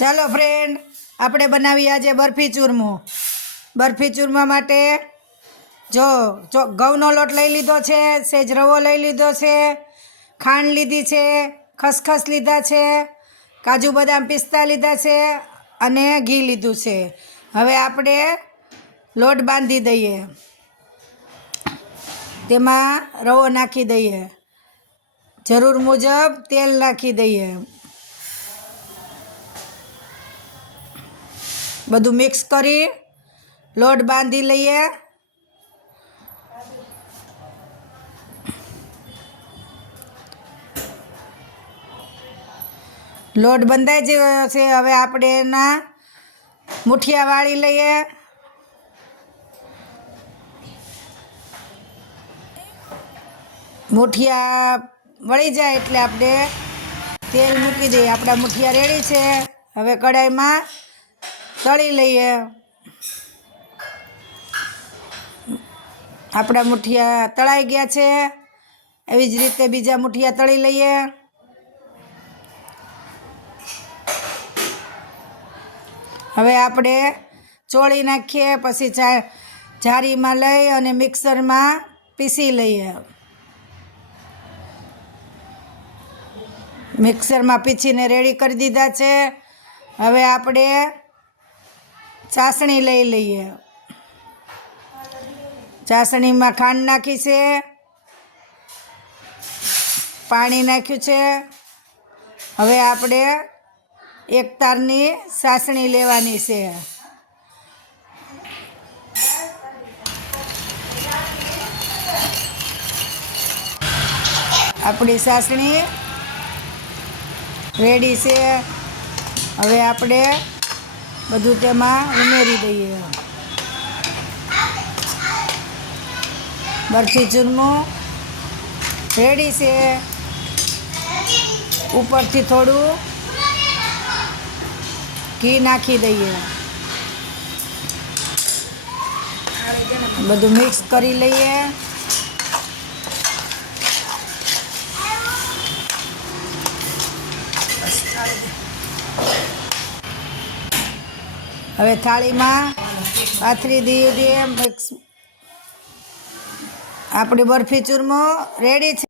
ચાલો ફ્રેન્ડ, આપણે બનાવીએ આજે બરફી ચૂરમો. બરફી ચૂરમા માટે જો ઘઉંનો લોટ લઈ લીધો છે, સેજ રવો લઈ લીધો છે, ખાંડ લીધી છે, ખસખસ લીધા છે, કાજુ બદામ પિસ્તા લીધા છે અને ઘી લીધું છે. હવે આપણે લોટ બાંધી દઈએ, તેમાં રવો નાખી દઈએ, જરૂર મુજબ તેલ નાખી દઈએ, બધું મિક્સ કરી લોટ બાંધી લઈએ. લોટ બંધાઈ ગયો છે. હવે આપણે એના મુઠિયા વાળી લઈએ. મુઠિયા વળી જાય એટલે આપણે તેલ મૂકી દઈએ. આપણા મુઠિયા રેડી છે. હવે કઢાઈમાં તળી લઈએ. આપણા મુઠિયા તળાઈ ગયા છે. એવી જ રીતે બીજા મુઠિયા તળી લઈએ. હવે આપણે ચોળી નાખીએ, પછી જારીમાં લઈ અને મિક્સરમાં પીસી લઈએ. મિક્સરમાં પીસીને રેડી કરી દીધા છે. હવે આપણે ચાસણી લઈ લઈએ. ચાસણીમાં ખાંડ નાખી છે, પાણી નાખ્યું છે. હવે આપણે એક તારની ચાસણી લેવાની છે. આપણી ચાસણી રેડી છે. હવે આપણે બધું તેમાં ઉમેરી દઈએ. બરફી ચૂરમો રેડી છે. ઉપરથી થોડું ઘી નાખી દઈએ. બધું મિક્સ કરી લઈએ. હવે થાળીમાં પાથરી દઈએ. મિક્સ આપણી બરફી ચૂરમો રેડી છે.